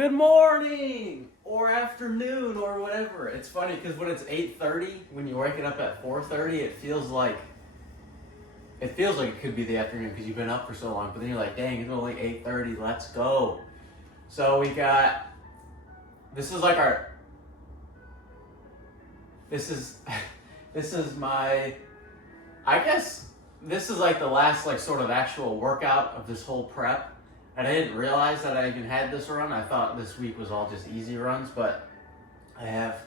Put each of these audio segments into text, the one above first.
good morning or afternoon or whatever. It's funny because when it's 8:30, when you're waking up at 4:30, it feels like it could be the afternoon because you've been up for so long. But then you're like, dang, it's only 8:30. Let's go. So we got. This is like our. This is my. I guess this is like the last sort of actual workout of this whole prep. And I didn't realize that I even had this run. I thought this week was all just easy runs, but I have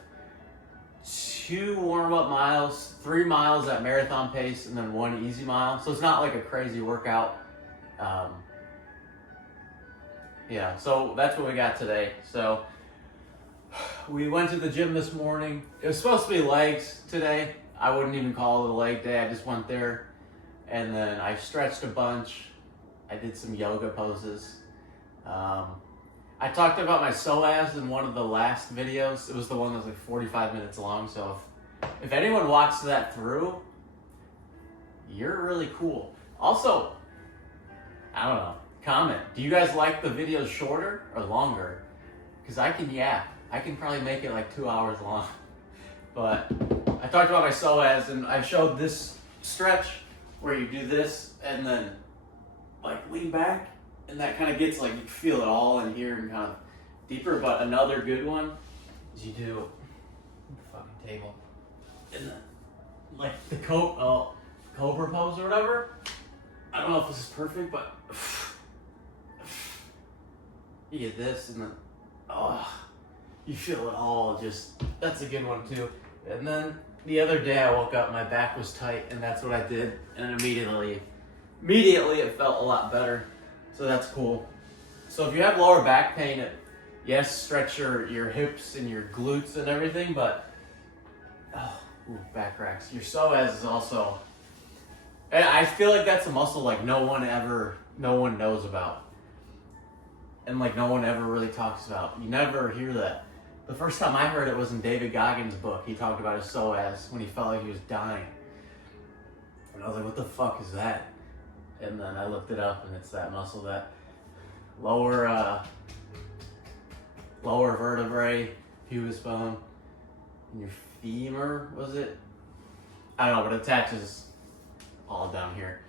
2 warm-up miles, 3 miles at marathon pace, and then 1 easy mile. So it's not like a crazy workout. Yeah, so that's what we got today. So we went to the gym this morning. It was supposed to be legs today. I wouldn't even call it a leg day. I just went there, and then I stretched a bunch. I did some yoga poses. I talked about my psoas in one of the last videos. It was the one that was like 45 minutes long. So if anyone watched that through, you're really cool. Also, I don't know, comment. Do you guys like the videos shorter or longer? Because I can probably make it like 2 hours long. But I talked about my psoas, and I showed this stretch where you do this and then lean back, and that kind of gets you feel it all in here and kind of deeper. But another good one is you do the fucking table and then the cobra pose or whatever. I don't know if this is perfect, but you get this and then you feel it all. That's a good one too. And then the other day I woke up, my back was tight, and that's what I did, and immediately it felt a lot better. So that's cool. So if you have lower back pain, yes, stretch your hips and your glutes and everything, but back racks. Your psoas is also, and I feel like that's a muscle no one knows about, and no one ever really talks about. You never hear that. The first time I heard it was in David Goggins' book. He talked about his psoas when he felt like he was dying, and I was like, what the fuck is that? And then I looked it up, and it's that muscle, that lower vertebrae, pubis bone, and your femur, was it? I don't know, but it attaches all down here.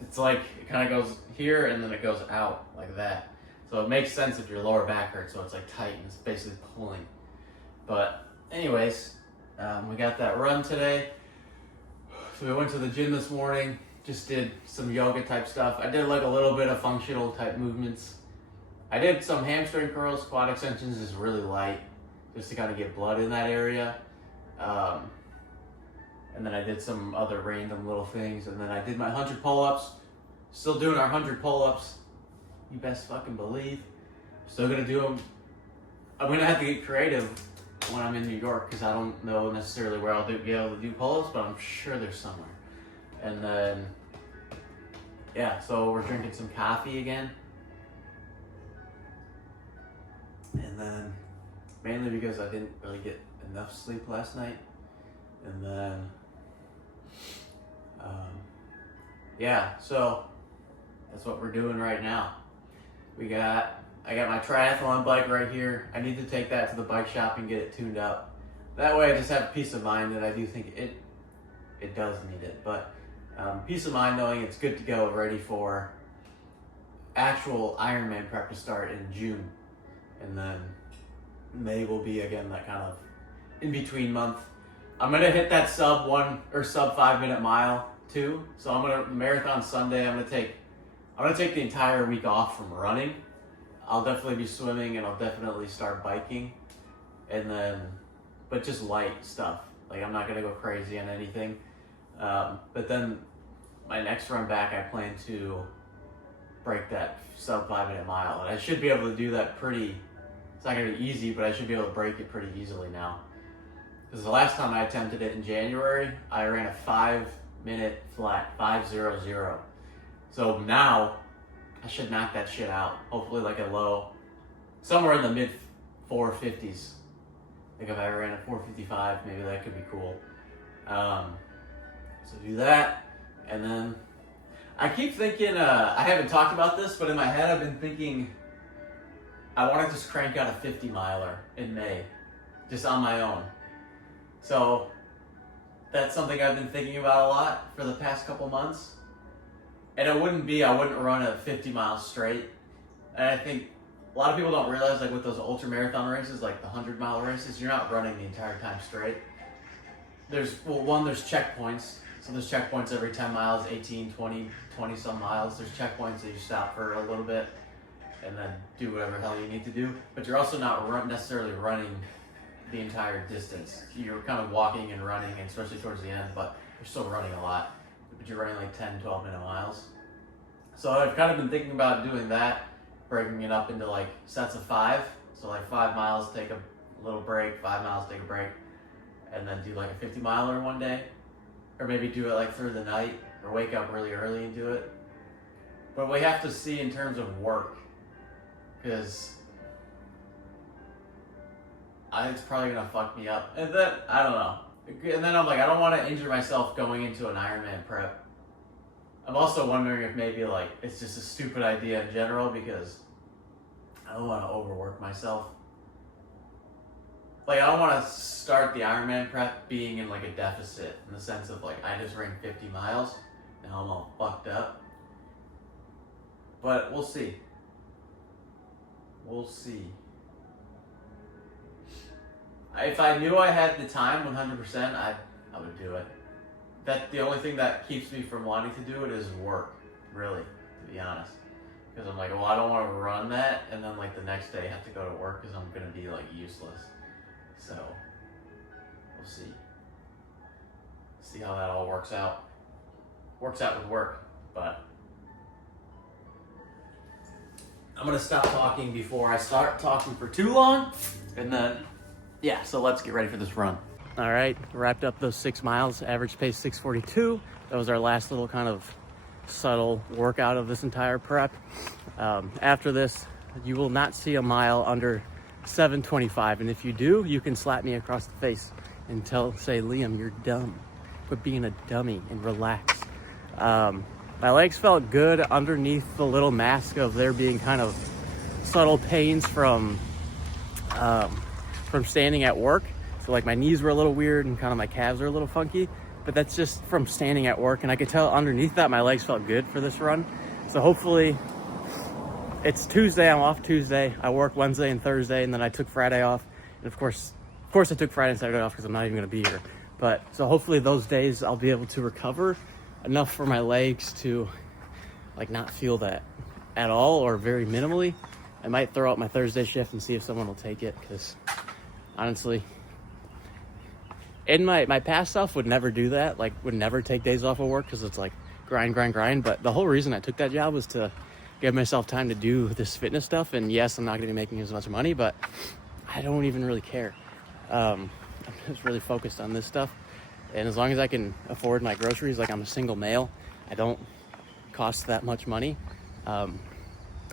It's it kind of goes here, and then it goes out like that. So it makes sense if your lower back hurts, so it's tight, and it's basically pulling. But anyways, we got that run today. So we went to the gym this morning. Just did some yoga type stuff. I did a little bit of functional type movements. I did some hamstring curls, quad extensions is really light, just to kind of get blood in that area. And then I did some other random little things. And then I did my 100 pull-ups. Still doing our 100 pull-ups. You best fucking believe. Still gonna do them. I'm gonna have to get creative when I'm in New York, because I don't know necessarily where I'll be able to do pull-ups, but I'm sure there's somewhere. And then, yeah, so we're drinking some coffee again. And then, mainly because I didn't really get enough sleep last night. And then, yeah, so that's what we're doing right now. I got my triathlon bike right here. I need to take that to the bike shop and get it tuned up. That way I just have peace of mind that I do think it does need it. But peace of mind knowing it's good to go, ready for actual Ironman prep to start in June. And then May will be, again, that kind of in-between month. I'm going to hit that sub 5 minute mile too. So I'm going to marathon Sunday. I'm going to take the entire week off from running. I'll definitely be swimming, and I'll definitely start biking. And then, but just light stuff. I'm not going to go crazy on anything. But then my next run back, I plan to break that sub 5 minute mile. And I should be able to do that it's not going to be easy, but I should be able to break it pretty easily now. Because the last time I attempted it in January, I ran a 5 minute flat, 5:00. So now I should knock that shit out. Hopefully a low, somewhere in the mid 450s. If I ran a 455, maybe that could be cool. So do that, and then I keep thinking, I haven't talked about this, but in my head I've been thinking I want to just crank out a 50 miler in May, just on my own. So that's something I've been thinking about a lot for the past couple months. And I wouldn't run a 50 miles straight. And I think a lot of people don't realize, like with those ultra marathon races, like the 100-mile races, you're not running the entire time straight. There's checkpoints. So there's checkpoints every 10 miles, 18, 20 some miles. There's checkpoints that you stop for a little bit and then do whatever hell you need to do. But you're also not necessarily running the entire distance. You're kind of walking and running, and especially towards the end, but you're still running a lot. But you're running like 10, 12-minute miles. So I've kind of been thinking about doing that, breaking it up into like sets of 5. So like 5 miles, take a little break, 5 miles, take a break, and then do like a 50 miler one day. Or maybe do it like through the night, or wake up really early and do it. But we have to see in terms of work, because it's probably gonna fuck me up. And then, I don't know. And then I'm like, I don't want to injure myself going into an Ironman prep. I'm also wondering if maybe like it's just a stupid idea in general, because I don't want to overwork myself. Like, I don't want to start the Ironman prep being in like a deficit, in the sense of like, I just ran 50 miles, now I'm all fucked up. But we'll see. We'll see. If I knew I had the time 100%, I would do it. The only thing that keeps me from wanting to do it is work, really, to be honest. Because I'm like, well, I don't want to run that, and then like the next day have to go to work because I'm going to be like useless. So, we'll see. See how that all works out. Works out with work, but I'm gonna stop talking before I start talking for too long. And then, yeah, so let's get ready for this run. All right, wrapped up those 6 miles, average pace 6:42. That was our last little kind of subtle workout of this entire prep. After this, you will not see a mile under 7:25, and if you do, you can slap me across the face and say, Liam, you're dumb. Quit being a dummy and relax. My legs felt good underneath the little mask of there being kind of subtle pains from standing at work. So like my knees were a little weird and kind of my calves were a little funky, but that's just from standing at work. And I could tell underneath that my legs felt good for this run. So hopefully, it's Tuesday, I'm off Tuesday. I work Wednesday and Thursday, and then I took Friday off. And of course I took Friday and Saturday off because I'm not even gonna be here. But so hopefully those days I'll be able to recover enough for my legs to like not feel that at all, or very minimally. I might throw out my Thursday shift and see if someone will take it, because honestly, in my past self would never do that, like would never take days off of work, because it's like grind. But the whole reason I took that job was to give myself time to do this fitness stuff. And yes, I'm not gonna be making as much money, but I don't even really care. I'm just really focused on this stuff. And as long as I can afford my groceries, like I'm a single male, I don't cost that much money. I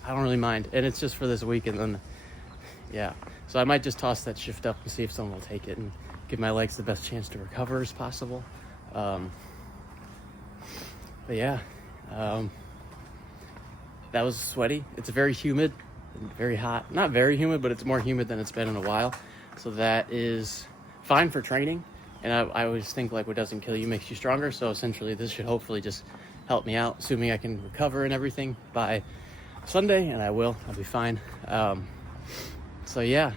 don't really mind. And it's just for this week, and then, yeah. So I might just toss that shift up and see if someone will take it and give my legs the best chance to recover as possible. But yeah, that was sweaty. It's very humid and very hot. Not very humid, but it's more humid than it's been in a while. So that is fine for training. And I always think like what doesn't kill you makes you stronger. So essentially this should hopefully just help me out, assuming I can recover and everything by Sunday, and I will. I'll be fine. So yeah,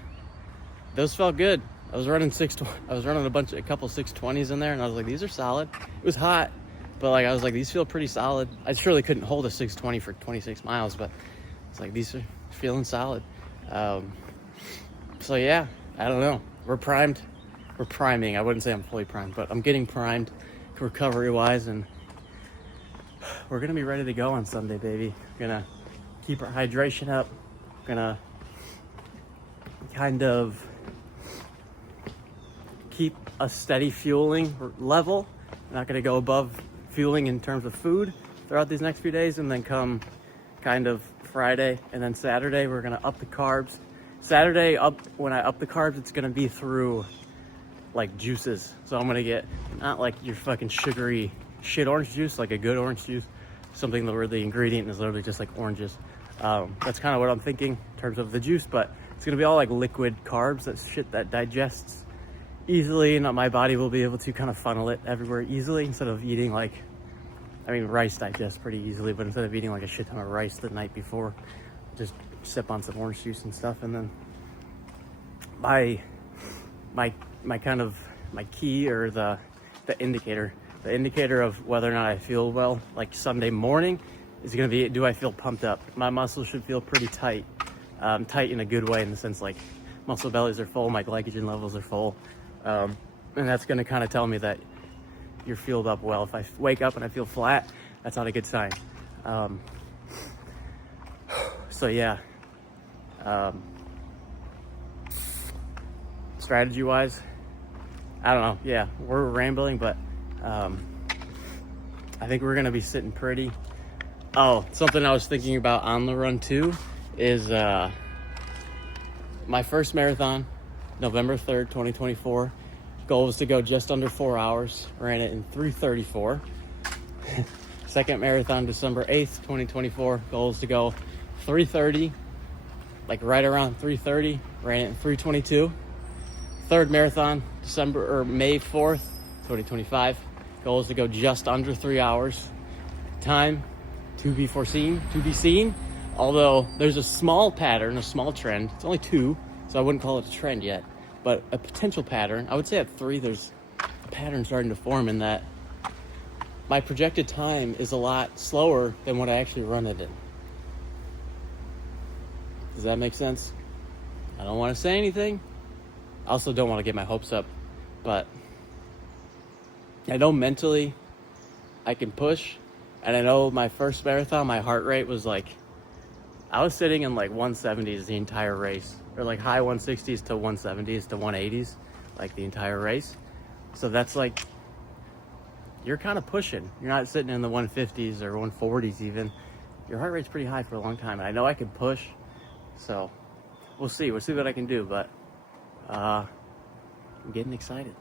those felt good. I was running a couple 620s in there, and I was like, these are solid. It was hot, but like I was like, these feel pretty solid. I surely couldn't hold a 620 for 26 miles, but it's like, these are feeling solid. So yeah, I don't know. We're primed. We're priming. I wouldn't say I'm fully primed, but I'm getting primed recovery-wise, and we're gonna be ready to go on Sunday, baby. We're gonna keep our hydration up. We're gonna kind of keep a steady fueling level. We're not gonna go above fueling in terms of food throughout these next few days, and then come kind of Friday and then Saturday, we're gonna up the carbs. Saturday, when I up the carbs, it's gonna be through like juices. So I'm gonna get not like your fucking sugary shit orange juice, like a good orange juice, something where the ingredient is literally just like oranges. That's kind of what I'm thinking in terms of the juice, but it's gonna be all like liquid carbs, that shit that digests easily, and my body will be able to kind of funnel it everywhere easily instead of eating like, I mean, rice digests pretty easily, but instead of eating like a shit ton of rice the night before, just sip on some orange juice and stuff. And then my kind of my key, or the indicator of whether or not I feel well, like Sunday morning, is gonna be, do I feel pumped up? My muscles should feel pretty tight, tight in a good way, in the sense like muscle bellies are full, my glycogen levels are full, and that's gonna kind of tell me that you're fueled up well. If I wake up and I feel flat, that's not a good sign. So yeah, strategy wise, I don't know. Yeah, we're rambling, but I think we're gonna be sitting pretty. Oh, something I was thinking about on the run too is my first marathon, November 3rd, 2024. Goal was to go just under 4 hours. Ran it in 3:34. Second marathon, December 8th, 2024. Goal was to go 3:30, like right around 3:30. Ran it in 3:22. Third marathon, May 4th, 2025. Goal is to go just under 3 hours. Time to be seen. Although there's a small pattern, a small trend. It's only 2, so I wouldn't call it a trend yet, but a potential pattern. I would say at 3, there's a pattern starting to form in that my projected time is a lot slower than what I actually run it in. Does that make sense? I don't want to say anything. I also don't want to get my hopes up, but I know mentally I can push. And I know my first marathon, my heart rate was like, I was sitting in like 170s the entire race, or like high 160s to 170s to 180s, like the entire race. So that's like, you're kind of pushing. You're not sitting in the 150s or 140s even. Your heart rate's pretty high for a long time. And I know I can push, so we'll see what I can do. But I'm getting excited.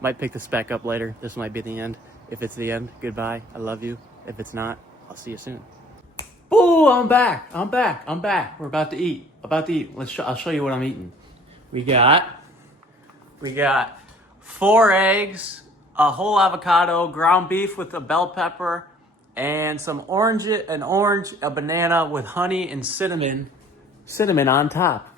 Might pick the spec up later. This might be the end. If it's the end, goodbye. I love you. If it's not, I'll see you soon. Oh, I'm back. We're about to eat. I'll show you what I'm eating. We got 4 eggs, a whole avocado, ground beef with a bell pepper, and some orange, a banana with honey and cinnamon on top.